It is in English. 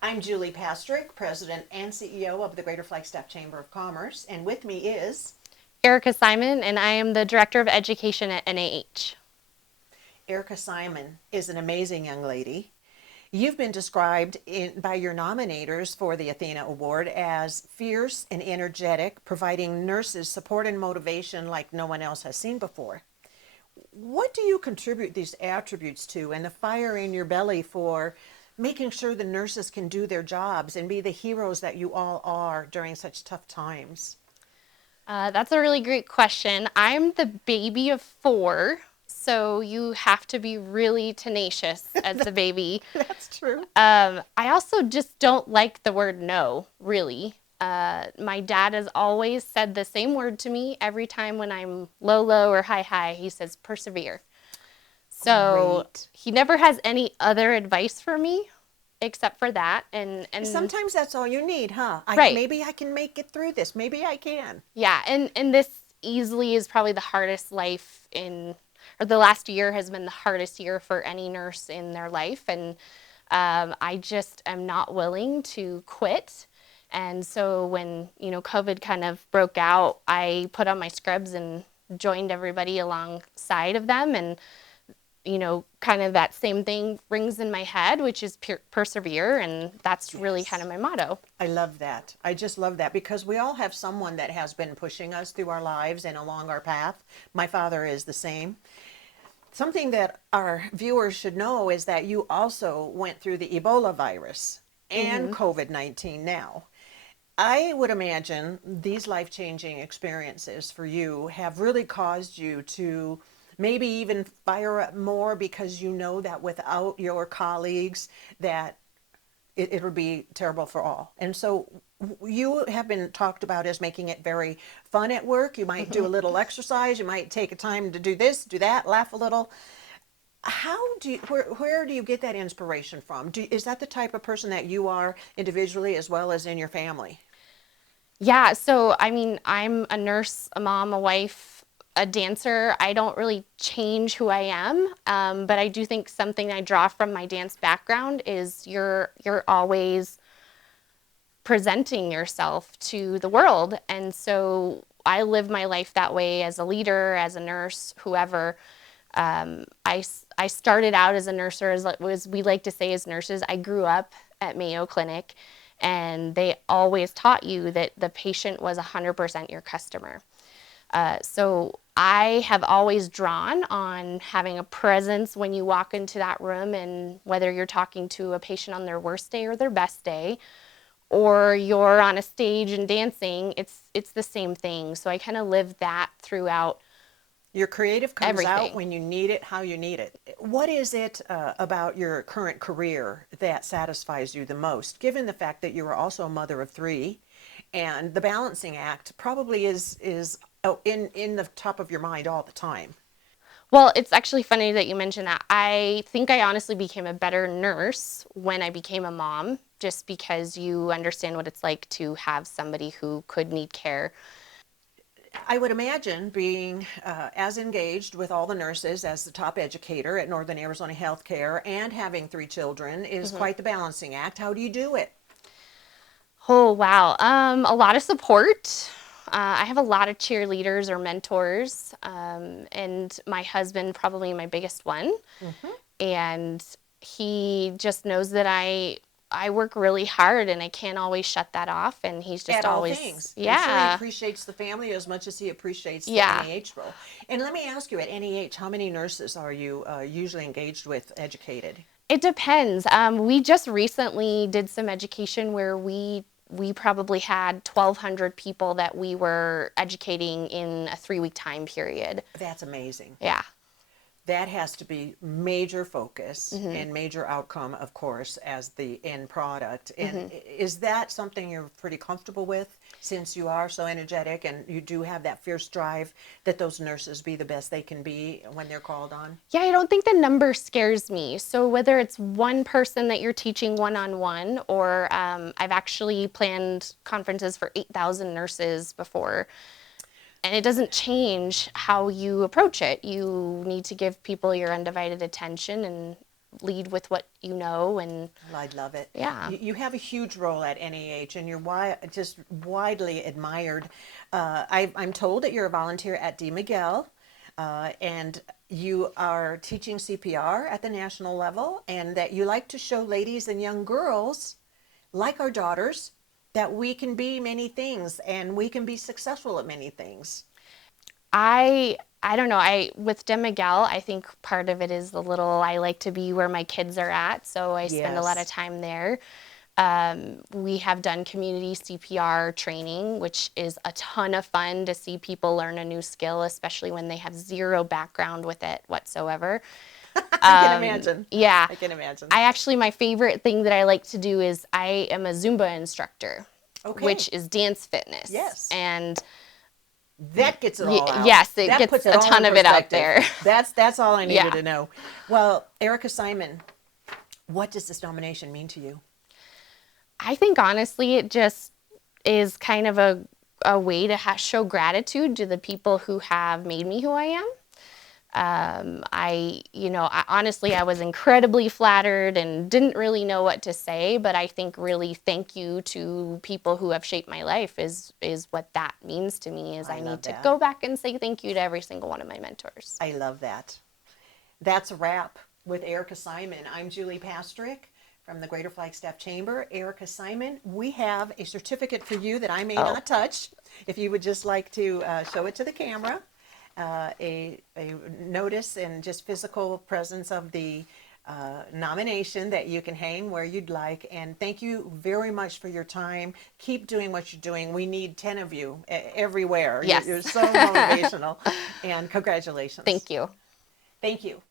I'm Julie Pastrick, President and CEO of the Greater Flagstaff Chamber of Commerce, and with me is Erika Simon, and I am the Director of Education at NAH. Erika Simon is an amazing young lady. You've been described by your nominators for the ATHENA Award as fierce and energetic, providing nurses support and motivation like no one else has seen before. What do you contribute these attributes to and the fire in your belly for making sure the nurses can do their jobs and be the heroes that you all are during such tough times? That's a really great question. I'm the baby of four, so you have to be really tenacious as the baby. That's true. I also just don't like the word no, really. My dad has always said the same word to me every time when I'm low, low, or high, high. He says, persevere. So Great. he never has any other advice for me except for that. And Sometimes that's all you need, huh? right. Maybe I can make it through this. Maybe I can. Yeah, and this easily is probably the hardest life in, or the last year has been the hardest year for any nurse in their life, and I just am not willing to quit. And so when COVID kind of broke out, I put on my scrubs and joined everybody alongside of them, and kind of that same thing rings in my head, which is persevere, and that's really kind Yes. of my motto. I love that. I just love that because we all have someone that has been pushing us through our lives and along our path. My father is the same. Something that our viewers should know is that you also went through the Ebola virus and Mm-hmm. COVID-19 now. I would imagine these life changing experiences for you have really caused you to maybe even fire up more because you know that without your colleagues, that it would be terrible for all. And so you have been talked about as making it very fun at work. You might do a little exercise, you might take a time to do this, do that, laugh a little. Where do you get that inspiration from? Is that the type of person that you are individually as well as in your family? Yeah, so I mean, I'm a nurse, a mom, a wife, a dancer. I don't really change who I am, but I do think something I draw from my dance background is you're always presenting yourself to the world, and so I live my life that way as a leader, as a nurse, whoever. I started out as a nurse, or as we like to say as nurses, I grew up at Mayo Clinic, and they always taught you that the patient was 100% your customer. So I have always drawn on having a presence when you walk into that room, and whether you're talking to a patient on their worst day or their best day, or you're on a stage and dancing, it's the same thing. So I kind of live that throughout Your creative comes out everything. when you need it, how you need it. What is it about your current career that satisfies you the most, given the fact that you are also a mother of three, and the balancing act probably is in the top of your mind all the time? Well, it's actually funny that you mentioned that. I think I honestly became a better nurse when I became a mom, just because you understand what it's like to have somebody who could need care. I would imagine being as engaged with all the nurses as the top educator at Northern Arizona Healthcare and having three children is Mhm. quite the balancing act. How do you do it? Oh, wow. A lot of support. I have a lot of cheerleaders or mentors, and my husband, probably my biggest one. Mm-hmm. And he just knows that I work really hard and I can't always shut that off. And he's At just all always, things. I'm sure he yeah, appreciates the family as much as he appreciates the yeah. NEH role. And let me ask you, at NEH, how many nurses are you usually engaged with, educated? It depends. We just recently did some education where we probably had 1,200 people that we were educating in a 3-week time period. That's amazing. Yeah. That has to be major focus Hmm. and major outcome, of course, as the end product. And Hmm. is that something you're pretty comfortable with since you are so energetic and you do have that fierce drive that those nurses be the best they can be when they're called on? Yeah, I don't think the number scares me. So whether it's one person that you're teaching one-on-one, or I've actually planned conferences for 8,000 nurses before, and it doesn't change how you approach it. You need to give people your undivided attention, and lead with what you know. And Well, I love it. yeah. You have a huge role at NAH, and you're just widely admired. I'm told that you're a volunteer at D. Miguel, and you are teaching CPR at the national level, and that you like to show ladies and young girls, like our daughters, that we can be many things and we can be successful at many things. I don't know. I with De Miguel, I think part of it is the little I like to be where my kids are at, so I spend a lot of Yes. time there. We have done community CPR training, which is a ton of fun to see people learn a new skill, especially when they have zero background with it whatsoever. I can imagine. Yeah, I can imagine. I actually, my favorite thing that I like to do is I am a Zumba instructor, Okay. which is dance fitness. Yes. And That gets it all out. yes, it That gets puts it a all in ton of it out perspective. there. That's all I needed Yeah. to know. Well, Erika Simon, what does this nomination mean to you? I think honestly, it just is kind of a way to show gratitude to the people who have made me who I am. Honestly, I was incredibly flattered and didn't really know what to say, but I think really thank you to people who have shaped my life is what that means to me. Is I I love need to that. go back and say thank you to every single one of my mentors. I love that. That's a wrap with Erika Simon. I'm Julie Pastrick from the Greater Flagstaff Chamber. Erika Simon, we have a certificate for you that I may Oh, not touch. If you would just like to show it to the camera, a notice and just physical presence of the nomination that you can hang where you'd like. And thank you very much for your time. Keep doing what you're doing. We need 10 of you everywhere. yes. You're so motivational. And congratulations. Thank you. Thank you.